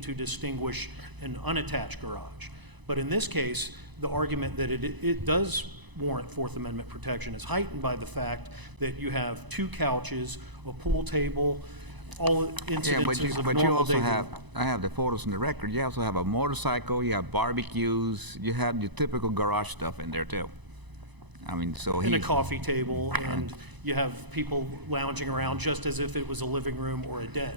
looking to distinguish an unattached garage. But in this case, the argument that it does warrant Fourth Amendment protection is heightened by the fact that you have 2 couches, a pool table, all incidences of normal you also daily. I have the photos in the record. You also have a motorcycle, you have barbecues, you have your typical garage stuff in there too. I mean, so And a coffee table, and you have people lounging around just as if it was a living room or a den.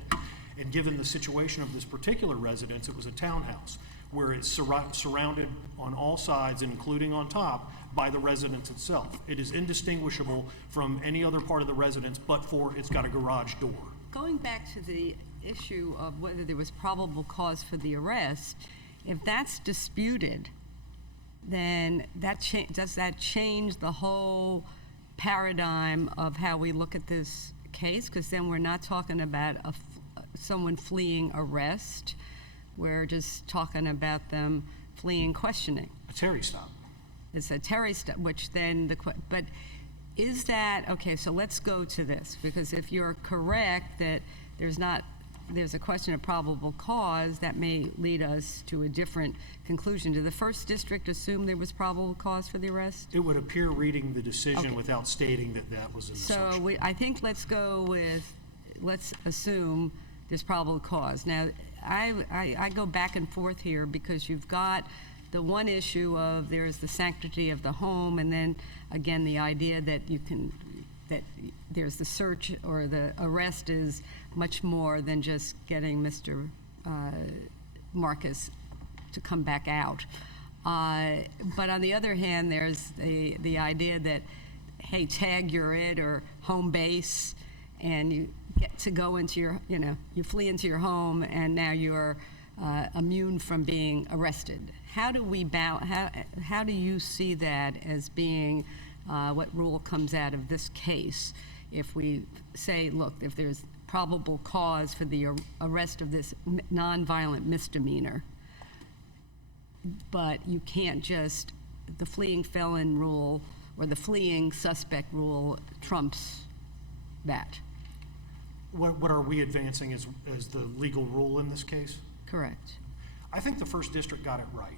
And given the situation of this particular residence, it was a townhouse where it's surrounded on all sides, including on top, by the residence itself. It is indistinguishable from any other part of the residence, but for it's got a garage door. Going back to the issue of whether there was probable cause for the arrest, if that's disputed, then does that change the whole paradigm of how we look at this case? Because then we're not talking about someone fleeing arrest. We're just talking about them fleeing questioning. A Terry stop. It's a Terry stop, which then but is that, okay, so let's go to this, because if you're correct that there's a question of probable cause, that may lead us to a different conclusion. Did the first district assume there was probable cause for the arrest? It would appear reading the decision Okay. without stating that was an assumption. So I think let's assume there's probable cause. Now, I go back and forth here because you've got the one issue of there's the sanctity of the home, and then again the idea that that there's the search or the arrest is much more than just getting Mr. Markus to come back out. But on the other hand, there's the idea that, hey, tag, you're it, or home base, and you get to go into your, you flee into your home, and now you're immune from being arrested. How do you see that as being what rule comes out of this case? If we say, look, if there's probable cause for the arrest of this nonviolent misdemeanor, but you can't just, the fleeing felon rule or the fleeing suspect rule trumps that. What are we advancing as the legal rule in this case? Correct. I think the first district got it right.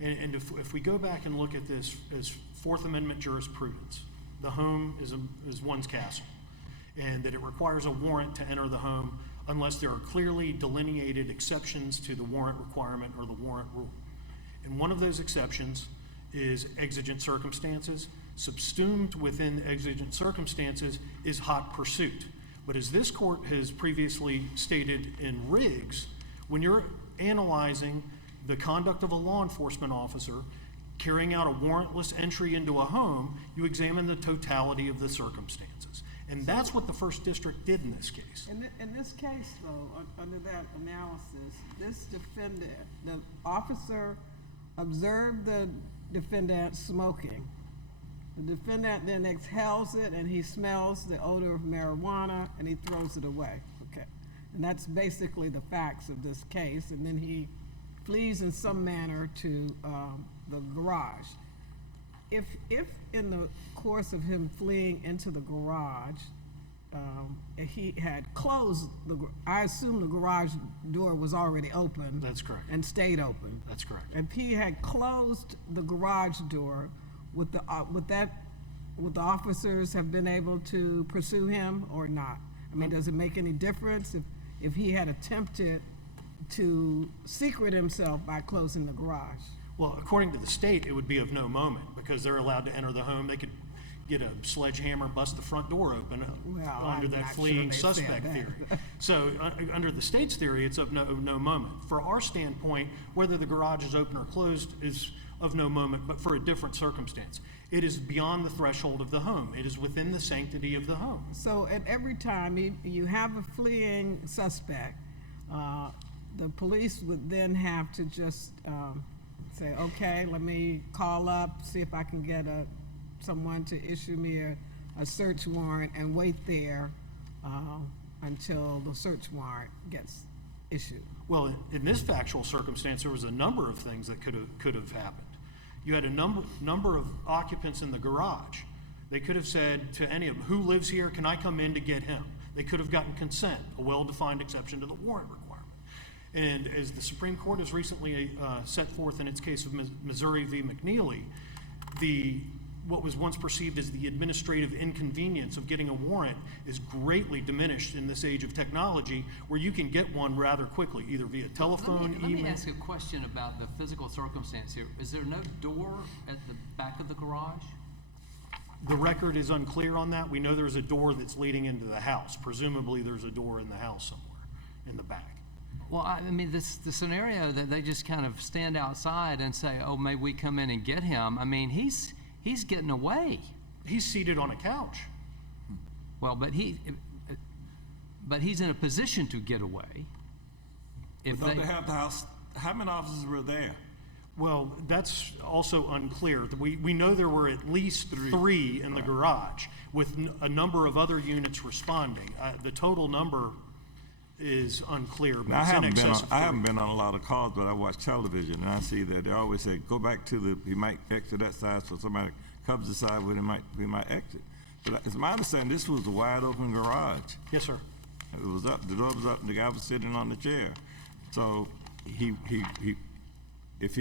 And if we go back and look at this as Fourth Amendment jurisprudence, the home is one's castle, and that it requires a warrant to enter the home unless there are clearly delineated exceptions to the warrant requirement or the warrant rule. And one of those exceptions is exigent circumstances. Subsumed within exigent circumstances is hot pursuit. But as this court has previously stated in Riggs, when you're analyzing the conduct of a law enforcement officer carrying out a warrantless entry into a home, you examine the totality of the circumstances. And that's what the first district did in this case. In this case, though, under that analysis, this defendant, the officer observed the defendant smoking. The defendant then exhales it, and he smells the odor of marijuana, and he throws it away. Okay, and that's basically the facts of this case. And then he flees in some manner to the garage. If in the course of him fleeing into the garage, he had closed I assume the garage door was already open. That's correct. And stayed open. That's correct. If he had closed the garage door, would the officers have been able to pursue him or not? I mean, does it make any difference if he had attempted to secret himself by closing the garage? Well, according to the state, it would be of no moment because they're allowed to enter the home. They could get a sledgehammer, bust the front door open under that fleeing suspect theory. So under the state's theory, it's of no moment. For our standpoint, whether the garage is open or closed is of no moment, but for a different circumstance. It is beyond the threshold of the home. It is within the sanctity of the home. So at every time you have a fleeing suspect, the police would then have to just say, okay, let me call up, see if I can get someone to issue me a search warrant and wait there until the search warrant gets issued. Well, in this factual circumstance, there was a number of things that could have happened. You had a number of occupants in the garage. They could have said to any of them, who lives here? Can I come in to get him? They could have gotten consent, a well-defined exception to the warrant requirement. And as the Supreme Court has recently set forth in its case of Missouri v. McNeely, what was once perceived as the administrative inconvenience of getting a warrant is greatly diminished in this age of technology, where you can get one rather quickly, either via telephone, Let me email. ask a question about the physical circumstance here. Is there no door at the back of the garage? The record is unclear on that. We know there's a door that's leading into the house. Presumably, there's a door in the house somewhere in the back. Well, I mean, the scenario that they just kind of stand outside and say, "Oh, may we come in and get him?" I mean, he's getting away. He's seated on a couch. Well, but he's in a position to get away. If But don't they have the house? How many officers were there? Well, that's also unclear. We know there were at least three in the garage, with a number of other units responding. The total number is unclear, but Now, it's in excess of I haven't three. been on a lot of calls, but I watch television, and I see that they always say, go back to he might exit that side, so somebody covers the side where he might exit. But it's my understanding this was a wide open garage. Yes, sir. It was up, the door was up, and the guy was sitting on the chair. So if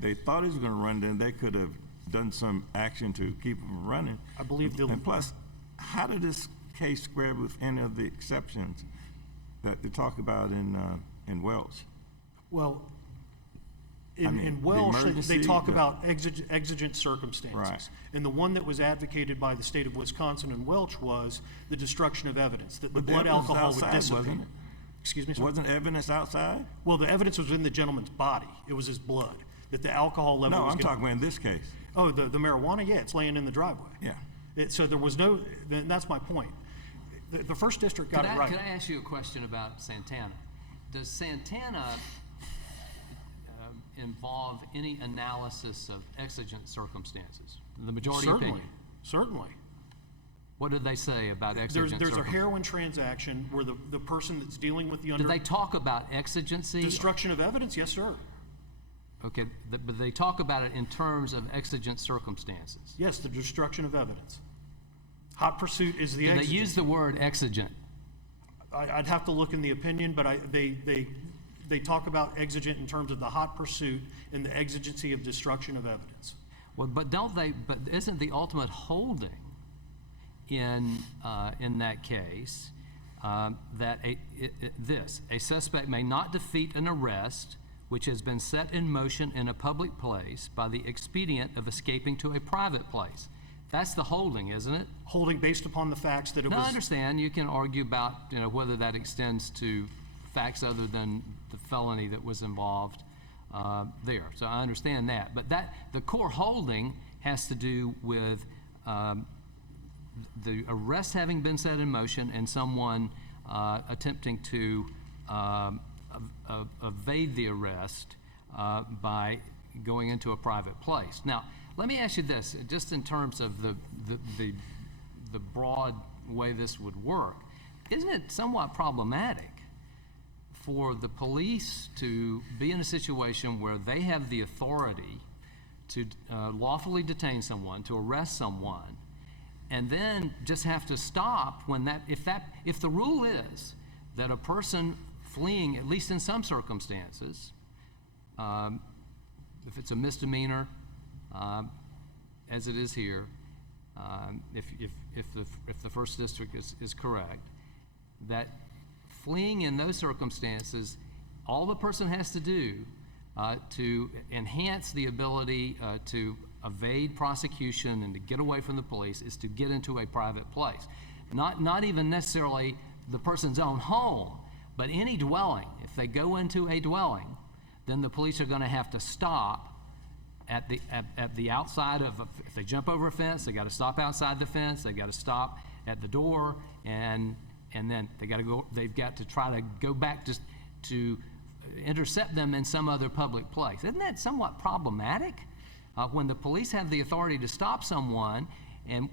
they thought he was gonna run, then they could have done some action to keep him from running. I believe And plus, how did this case square with any of the exceptions that they talk about in Welch? Well, I mean, in the Welsh, they emergency, talk the- about exigent circumstances. Right. And the one that was advocated by the state of Wisconsin in Welch was the destruction of evidence, that the But the blood evidence was alcohol would outside, dissipate. wasn't it? Excuse me, sir? Wasn't evidence outside? Well, the evidence was in the gentleman's body. It was his blood, that the alcohol level No, was I'm getting- talking about in this case. Oh, the marijuana? Yeah, it's laying in the driveway. Yeah. So there was no, and that's my point. The first district got it right. Could I ask you a question about Santana? Does Santana involve any analysis of exigent circumstances? The majority Certainly, opinion. certainly. What did they say about exigent There's a circumstances? heroin transaction where the person that's dealing with the Did they talk about exigency? destruction of evidence? Yes, sir. Okay, but they talk about it in terms of exigent circumstances. Yes, the destruction of evidence. Hot pursuit is the Do they exigent. use the word exigent? I'd have to look in the opinion, but they talk about exigent in terms of the hot pursuit and the exigency of destruction of evidence. Well, but isn't the ultimate holding in that case that a suspect may not defeat an arrest which has been set in motion in a public place by the expedient of escaping to a private place? That's the holding, isn't it? Holding based upon the facts that it No, I was. understand. You can argue about whether that extends to facts other than the felony that was involved there. So I understand that. But the core holding has to do with the arrest having been set in motion and someone attempting to evade the arrest by going into a private place. Now, let me ask you this, just in terms of the broad way this would work. Isn't it somewhat problematic for the police to be in a situation where they have the authority to lawfully detain someone, to arrest someone, and then just have to stop when if the rule is that a person fleeing, at least in some circumstances, if it's a misdemeanor, as it is here, if the first district is correct, that fleeing in those circumstances, all the person has to do to enhance the ability to evade prosecution and to get away from the police is to get into a private place. Not even necessarily the person's own home, but any dwelling. If they go into a dwelling, then the police are going to have to stop at the outside of, if they jump over a fence, they got to stop outside the fence, they got to stop at the door, and then they've got to try to go back to intercept them in some other public place. Isn't that somewhat problematic? When the police have the authority to stop someone, and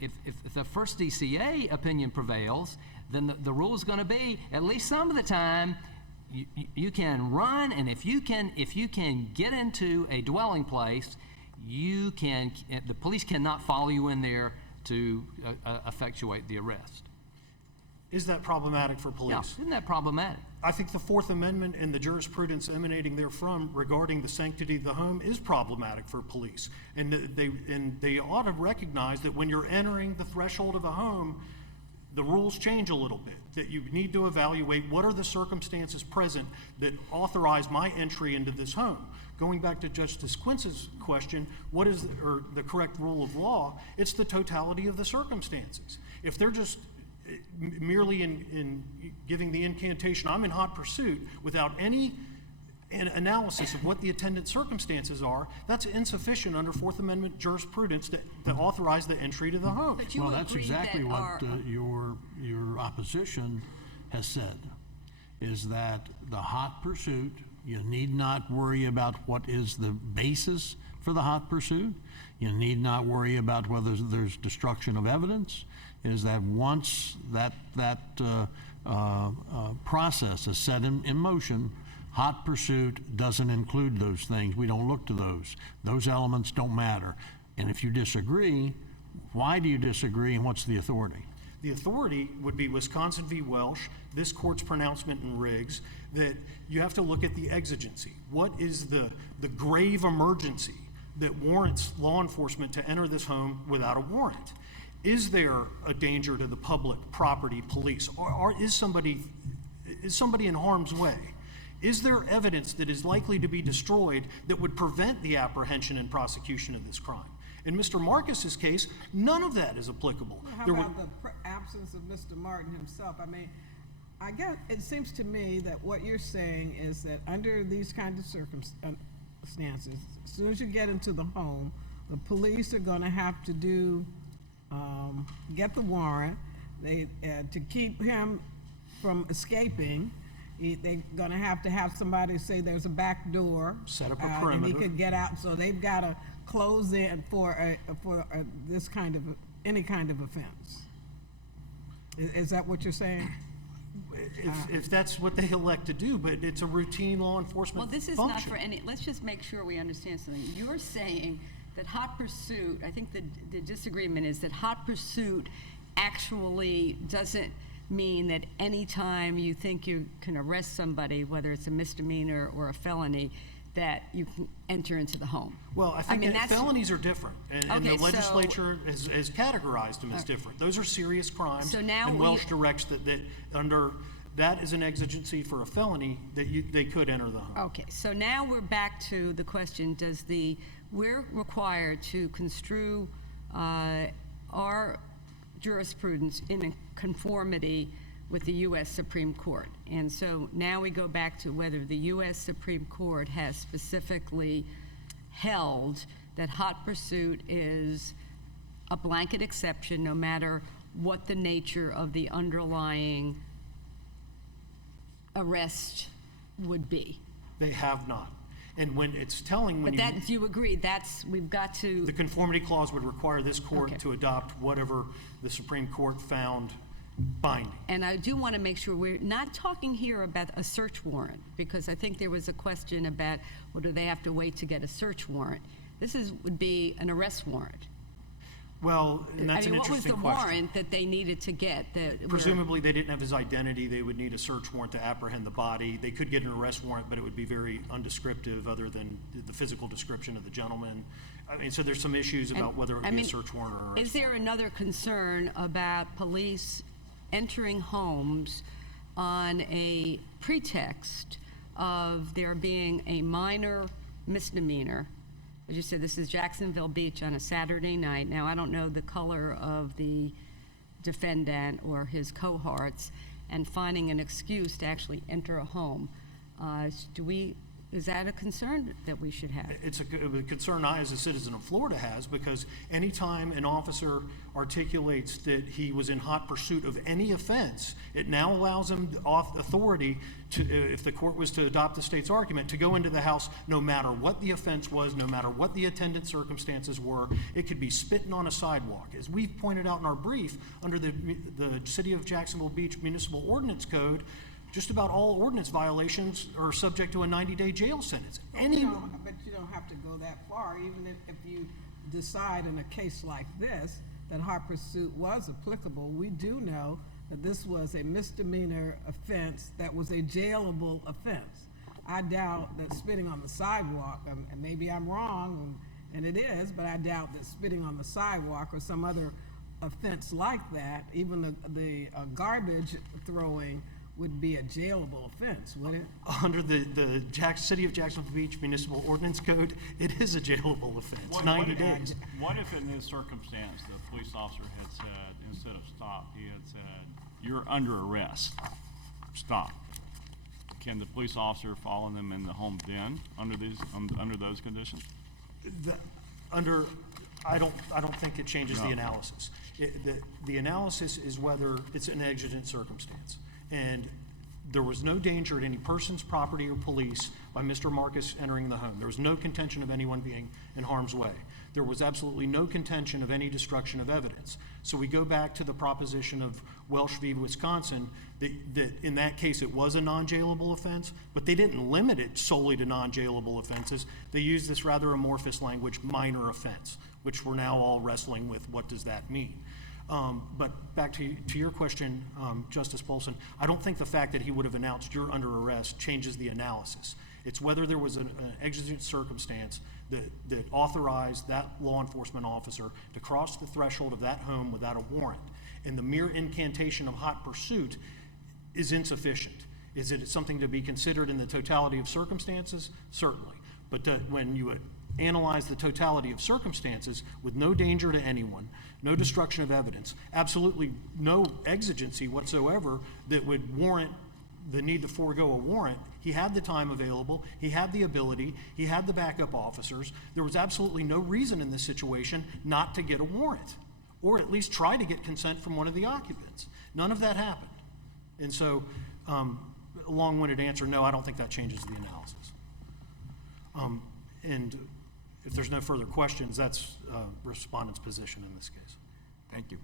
if the first DCA opinion prevails, then the rule is going to be, at least some of the time, you can run, and if you can get into a dwelling place, the police cannot follow you in there to effectuate the arrest. Is that problematic for police? Yeah, isn't that problematic? I think the Fourth Amendment and the jurisprudence emanating therefrom regarding the sanctity of the home is problematic for police. And they ought to recognize that when you're entering the threshold of a home, the rules change a little bit, that you need to evaluate what are the circumstances present that authorize my entry into this home. Going back to Justice Quince's question, what is the correct rule of law? It's the totality of the circumstances. If they're just merely in giving the incantation, I'm in hot pursuit, without any analysis of what the attendant circumstances are, that's insufficient under Fourth Amendment jurisprudence that authorize the entry to the home. But you Well, that's agree exactly that what our- your opposition has said, is that the hot pursuit, you need not worry about what is the basis for the hot pursuit. You need not worry about whether there's destruction of evidence. Is that once that process is set in motion, hot pursuit doesn't include those things. We don't look to those. Those elements don't matter. And if you disagree, why do you disagree, and what's the authority? The authority would be Wisconsin v. Welsh, this court's pronouncement in Riggs, that you have to look at the exigency. What is the grave emergency that warrants law enforcement to enter this home without a warrant? Is there a danger to the public, property, police? Or is somebody in harm's way? Is there evidence that is likely to be destroyed that would prevent the apprehension and prosecution of this crime? In Mr. Marcus's case, none of that is applicable. Well, how There about would- the absence of Mr. Martin himself? I mean, I guess it seems to me that what you're saying is that under these kinds of circumstances, as soon as you get into the home, the police are going to have to get the warrant. To keep him from escaping, they're going to have somebody say there's a back door. Set up a And perimeter. he could get out, so they've got to close in for this kind of, any kind of offense. Is that what you're saying? If that's what they elect to do, but it's a routine law enforcement Well, function. this is not for any, let's just make sure we understand something. You're saying that hot pursuit, I think the disagreement is that hot pursuit actually doesn't mean that any time you think you can arrest somebody, whether it's a misdemeanor or a felony, that you can enter into the home. Well, I think mean, that that's- felonies are different, and Okay, the so- legislature has categorized them as different. Those are serious crimes. So now and we- Welsh directs that under, that is an exigency for a felony, that they could enter the home. Okay, so now we're back to the question, we're required to construe our jurisprudence in conformity with the U.S. Supreme Court. And so now we go back to whether the U.S. Supreme Court has specifically held that hot pursuit is a blanket exception no matter what the nature of the underlying arrest would be. They have not. And when it's telling, when But that, you agree, we've got to. the conformity clause would require this court Okay. to adopt whatever the Supreme Court found binding. And I do want to make sure we're not talking here about a search warrant, because I think there was a question about, well, do they have to wait to get a search warrant? Would be an arrest warrant. Well, and that's an interesting What was the question. warrant that they needed to get? Presumably, they didn't have his identity. They would need a search warrant to apprehend the body. They could get an arrest warrant, but it would be very undescriptive other than the physical description of the gentleman. I mean, so there's some issues about whether it would be a search warrant or an arrest Is there another concern about police entering homes on a pretext of there being a minor misdemeanor? As you said, this is Jacksonville Beach on a Saturday night. Now, I don't know the color of the defendant or his cohorts, and finding an excuse to actually enter a home. Is that a concern that we should have? It's a concern I, as a citizen of Florida, has, because anytime an officer articulates that he was in hot pursuit of any offense, it now allows him authority to, if the court was to adopt the state's argument, to go into the house no matter what the offense was, no matter what the attendant circumstances were. It could be spitting on a sidewalk. As we've pointed out in our brief, under the City of Jacksonville Beach Municipal Ordinance Code, just about all ordinance violations are subject to a 90-day jail sentence. But you don't have to go that far, even if you decide in a case like this that hot pursuit was applicable. We do know that this was a misdemeanor offense that was a jailable offense. I doubt that spitting on the sidewalk, and maybe I'm wrong, and it is, but I doubt that spitting on the sidewalk or some other offense like that, even the garbage throwing, would be a jailable offense, would it? Under the City of Jacksonville Beach Municipal Ordinance Code, it is a jailable offense, 90 days. What if in this circumstance, the police officer had said, instead of stop, he had said, "You're under arrest, stop"? Can the police officer follow them in the home then, under those conditions? I don't think it changes the analysis. The analysis is whether it's an exigent circumstance. And there was no danger to any person's property or police by Mr. Markus entering the home. There was no contention of anyone being in harm's way. There was absolutely no contention of any destruction of evidence. So we go back to the proposition of Welsh v. Wisconsin, that in that case it was a non-jailable offense, but they didn't limit it solely to non-jailable offenses. They used this rather amorphous language, minor offense, which we're now all wrestling with, what does that mean? But back to your question, Justice Polson, I don't think the fact that he would have announced you're under arrest changes the analysis. It's whether there was an exigent circumstance that authorized that law enforcement officer to cross the threshold of that home without a warrant. And the mere incantation of hot pursuit is insufficient. Is it something to be considered in the totality of circumstances? Certainly. But when you analyze the totality of circumstances with no danger to anyone, no destruction of evidence, absolutely no exigency whatsoever that would warrant the need to forego a warrant, he had the time available, he had the ability, he had the backup officers. There was absolutely no reason in this situation not to get a warrant, or at least try to get consent from one of the occupants. None of that happened. And so, a long-winded answer, no, I don't think that changes the analysis. And if there's no further questions, that's respondent's position in this case. Thank you.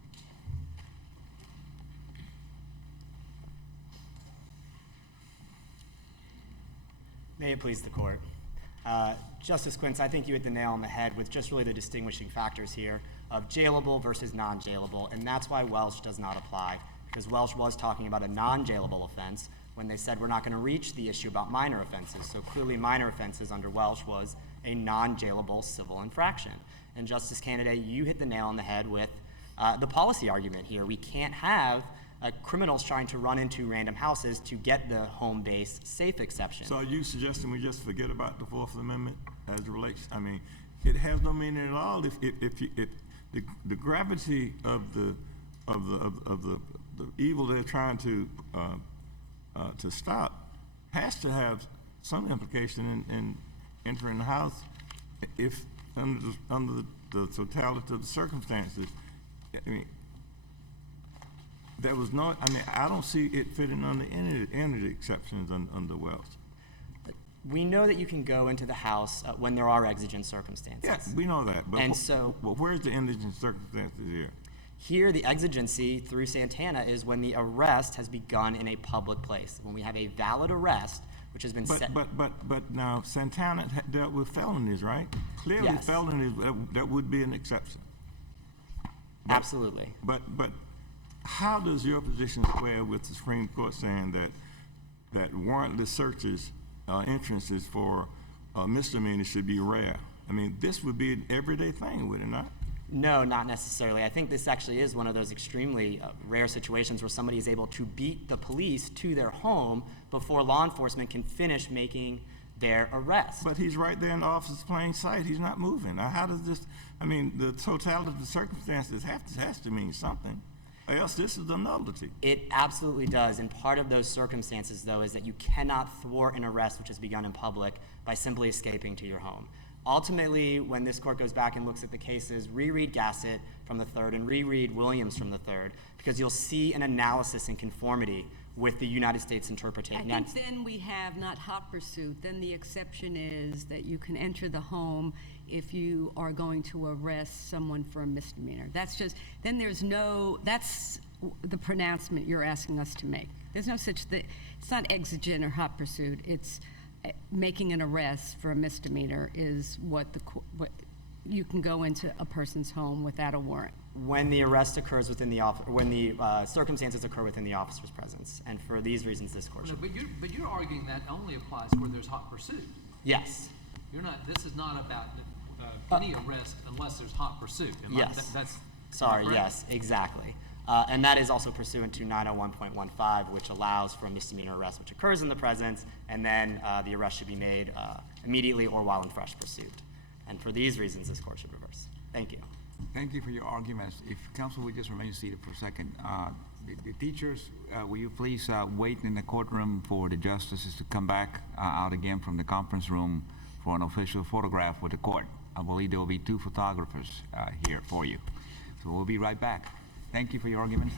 May it please the court. Justice Quince, I think you hit the nail on the head with just really the distinguishing factors here of jailable versus non-jailable, and that's why Welsh does not apply, because Welsh was talking about a non-jailable offense when they said we're not going to reach the issue about minor offenses. So clearly minor offenses under Welsh was a non-jailable civil infraction. And Justice Kennedy, you hit the nail on the head with the policy argument here. We can't have criminals trying to run into random houses to get the home base safe exception. So are you suggesting we just forget about the Fourth Amendment as it relates? I mean, it has no meaning at all if the gravity of the evil they're trying to stop has to have some implication in entering the house if under the totality of the circumstances. I mean, there was not, I mean, I don't see it fitting under any of the exceptions under Welsh. We know that you can go into the house when there are exigent circumstances. Yes, we know that. But And so- but where's the indigent circumstances here? Here, the exigency through Santana is when the arrest has begun in a public place. When we have a valid arrest, which has been set. But now Santana dealt with felonies, right? Clearly, Yes. felonies that would be an exception. Absolutely. But how does your position square with the Supreme Court saying that warrantless searches, entrances for misdemeanors should be rare? I mean, this would be an everyday thing, would it not? No, not necessarily. I think this actually is one of those extremely rare situations where somebody is able to beat the police to their home before law enforcement can finish making their arrest. But he's right there in the officer's plain sight. He's not moving. Now, how does this, I mean, the totality of the circumstances has to mean something, or else this is a nullity. It absolutely does, and part of those circumstances, though, is that you cannot thwart an arrest which has begun in public by simply escaping to your home. Ultimately, when this court goes back and looks at the cases, reread Gassett from the third and reread Williams from the third, because you'll see an analysis in conformity with the United States interpretation. I think then we have not hot pursuit, then the exception is that you can enter the home if you are going to arrest someone for a misdemeanor. That's just, then there's no, that's the pronouncement you're asking us to make. There's no such thing, it's not exigent or hot pursuit, it's making an arrest for a misdemeanor is what you can go into a person's home without a warrant. when the arrest occurs within the when the circumstances occur within the officer's presence. And for these reasons, this court No, should. but you're arguing that only applies where there's hot pursuit. Yes. You're not, this is not about any arrest unless there's hot pursuit. Yes. That's Sorry, correct? yes, exactly. And that is also pursuant to 901.15, which allows for a misdemeanor arrest which occurs in the presence, and then the arrest should be made immediately or while in fresh pursuit. And for these reasons, this court should reverse. Thank you. Thank you for your arguments. If counsel would just remain seated for a second. The teachers, will you please wait in the courtroom for the justices to come back out again from the conference room for an official photograph with the court. I believe there will be 2 photographers here for you. So we'll be right back. Thank you for your arguments.